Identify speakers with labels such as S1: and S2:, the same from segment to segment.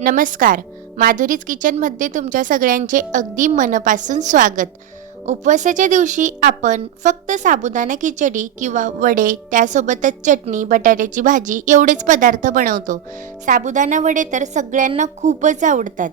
S1: नमस्कार. माधुरीज किचनमध्ये तुमच्या सगळ्यांचे अगदी मनापासून स्वागत. उपवासाच्या दिवशी आपण फक्त साबुदाणा खिचडी किंवा वडे त्यासोबतच चटणी बटाट्याची भाजी एवढेच पदार्थ बनवतो. साबुदाणा वडे तर सगळ्यांना खूपच आवडतात.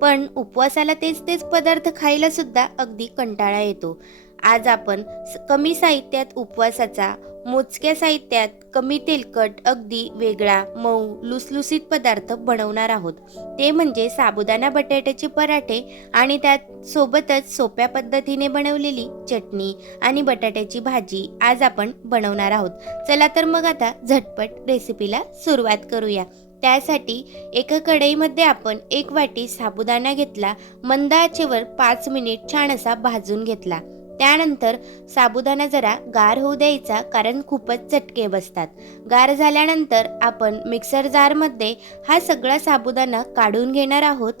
S1: पण उपवासाला तेच तेच पदार्थ खायला सुद्धा अगदी कंटाळा येतो. आज आपण स- कमी साहित्यात उपवासाचा मोजक्या साहित्यात कमी तेलकट अगदी वेगळा मऊ लुसलुसीत पदार्थ बनवणार आहोत. ते म्हणजे साबुदाणा बटाट्याचे पराठे आणि त्यात सोबतच सोप्या पद्धतीने बनवलेली चटणी आणि बटाट्याची भाजी आज आपण बनवणार आहोत. चला तर मग आता झटपट रेसिपीला सुरुवात करूया. त्यासाठी एका कढईमध्ये आपण एक वाटी साबुदाणा घेतला मंद आचेवर पाच मिनिट छान असा भाजून घेतला. त्यानंतर साबुदाणा जरा गार होऊ द्यायचा कारण खूपच चटके बसतात. गार झाल्यानंतर आपण मिक्सर जारमध्ये हा सगळा साबुदाणा काढून घेणार आहोत.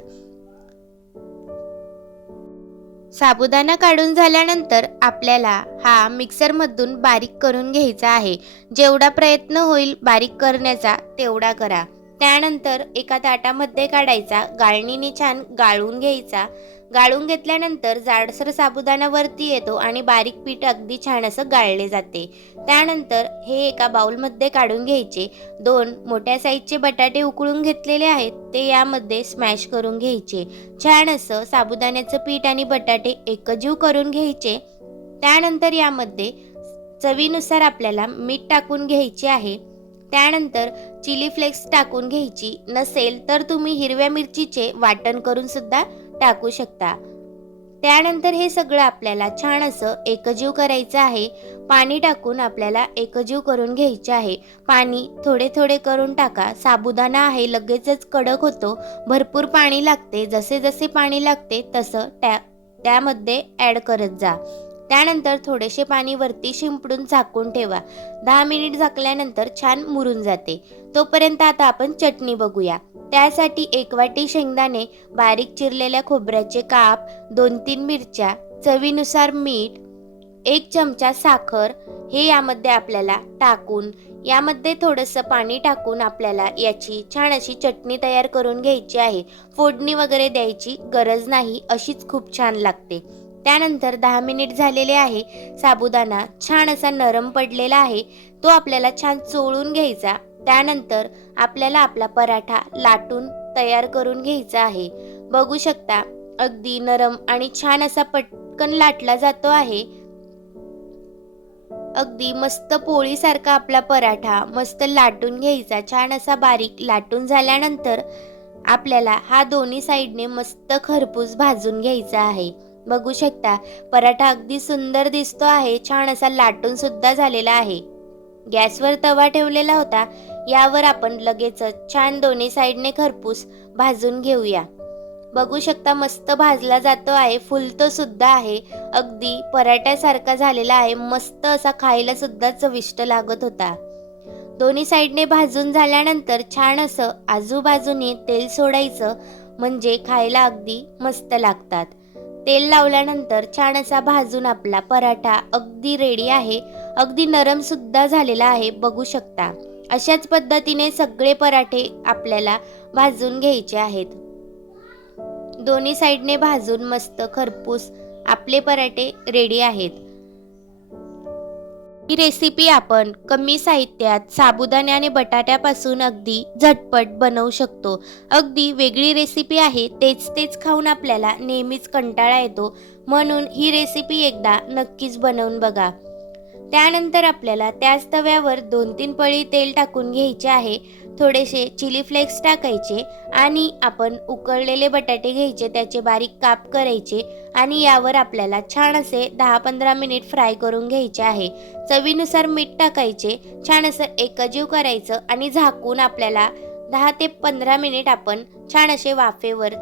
S1: साबुदाणा काढून झाल्यानंतर आपल्याला हा मिक्सरमधून बारीक करून घ्यायचा आहे. जेवढा प्रयत्न होईल बारीक करण्याचा तेवढा करा. त्यानंतर एका ताटामध्ये काढायचा गाळणीने छान गाळून घ्यायचा. गाळून घेतल्यानंतर जाडसर साबुदाणा वरती येतो आणि बारीक पीठ अगदी छान असं गाळले जाते. त्यानंतर हे एका बाउलमध्ये काढून घ्यायचे. दोन मोठ्या साईजचे बटाटे उकळून घेतलेले आहेत ते यामध्ये स्मॅश करून घ्यायचे. छान असं साबुदाण्याचं पीठ आणि बटाटे एकजीव करून घ्यायचे. त्यानंतर यामध्ये चवीनुसार आपल्याला मीठ टाकून घ्यायचे आहे. त्यानंतर चिली फ्लेक्स टाकून घ्यायची. नसेल तर तुम्ही हिरव्या मिरचीचे वाटण करून सुद्धा टाकू शकता. त्यानंतर हे सगळं आपल्याला छान असं एकजीव करायचं आहे. पाणी टाकून आपल्याला एकजीव करून घ्यायचे आहे. पाणी थोडे थोडे करून टाका. साबुदाणा आहे लगेचच कडक होतो. भरपूर पाणी लागते. जसे जसे पाणी लागते तसं त्या त्यामध्ये ॲड करत जा. त्यानंतर थोडेसे पाणी वरती शिंपडून झाकून ठेवा. दहा मिनिट झाकल्यानंतर छान मुरून जाते. तोपर्यंत आता आपण चटणी बघूया. त्यासाठी एक वाटी शेंगदाणे बारीक चिरलेल्या खोबऱ्याचे काप दोन तीन मिरच्या चवीनुसार मीठ एक चमचा साखर हे यामध्ये आपल्याला टाकून यामध्ये थोडंसं पाणी टाकून आपल्याला याची छान अशी चटणी तयार करून घ्यायची आहे. फोडणी वगैरे द्यायची गरज नाही अशीच खूप छान लागते. त्यानंतर दहा मिनिट झालेले आहे. साबुदाणा छान असा नरम पडलेला आहे. तो आपल्याला छान चोळून घ्यायचा. त्यानंतर आपल्याला आपला पराठा लाटून तयार करून घ्यायचा आहे. बघू शकता अगदी नरम आणि छान असा पटकन लाटला जातो आहे. अगदी मस्त पोळीसारखा आपला पराठा मस्त लाटून घ्यायचा छान असा बारीक लाटून झाल्यानंतर आपल्याला हा दोन्ही साईडने मस्त खरपूस भाजून घ्यायचा आहे. बघू शकता पराठा अगदी सुंदर दिसतो आहे छान असा लाटून सुद्धा झालेला आहे. गॅसवर तवा ठेवलेला होता यावर आपण लगेचच छान दोन्ही साईडने खरपूस भाजून घेऊया. बघू शकता मस्त भाजला जातो आहे फुलतो सुद्धा आहे. अगदी पराठ्यासारखा झालेला आहे मस्त असा खायला सुद्धा चविष्ट लागत होता. दोन्ही साईडने भाजून झाल्यानंतर छान असं आजूबाजूने तेल सोडायचं म्हणजे खायला अगदी मस्त लागतात. तेल लावल्यानंतर छान असा भाजून आपला पराठा अगदी रेडी आहे. अगदी नरम सुद्धा झालेला आहे बघू शकता. अशाच पद्धतीने सगळे पराठे आपल्याला भाजून घ्यायचे आहेत. दोन्ही साईडने भाजून मस्त खरपूस आपले पराठे रेडी आहेत. ही रेसिपी आपण कमी साहित्यात साबुदाणे आणि बटाट्यापासून अगदी झटपट बनवू शकतो. अगदी वेगळी रेसिपी आहे तेच तेच खाऊन आपल्याला नेहमीच कंटाळा येतो. म्हणून ही रेसिपी एकदा नक्कीच बनवून बघा. त्यानंतर आपल्याला त्याच तव्यावर दोन तीन पळी तेल टाकून घ्यायचे आहे. थोडेसे चिली फ्लेक्स टाकायचे आणि आपण उकळलेले बटाटे घ्यायचे त्याचे बारीक काप करायचे आणि यावर आपल्याला छान असे दहा पंधरा मिनिट फ्राय करून घ्यायचे आहे. चवीनुसार मीठ टाकायचे छान असं एकजीव करायचं आणि झाकून आपल्याला दहा ते पंधरा मिनिट आपण छान असे वाफेवर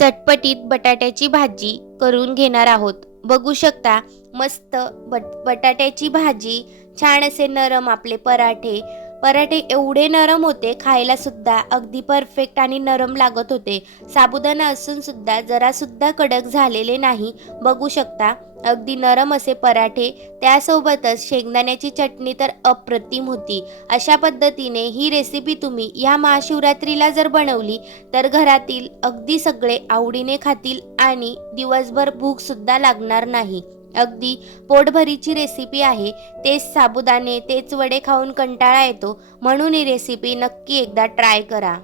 S1: चटपटीत बटाट्याची भाजी करून घेणार आहोत. बघू शकता. मस्त बट बटाट्याची भाजी छान असे नरम आपले पराठे पराठे एवढे नरम होते खायला सुद्धा अगदी परफेक्ट आणि नरम लागत होते. साबुदाणा असून सुद्धा जरा सुद्धा कडक झालेले नाही. बघू शकता अगदी नरम असे पराठे. त्यासोबतच शेंगदाण्याची चटणी तर अप्रतिम होती. अशा पद्धतीने ही रेसिपी तुम्ही या महाशिवरात्रीला जर बनवली तर घरातील अगदी सगळे आवडीने खातील आणि दिवसभर भूकसुद्धा लागणार नाही. अगदी पोटभरीची रेसिपी आहे. तेच साबुदाणे तेच वडे खाऊन कंटाळा येतो. म्हणून ही रेसिपी नक्की एकदा ट्राय करा.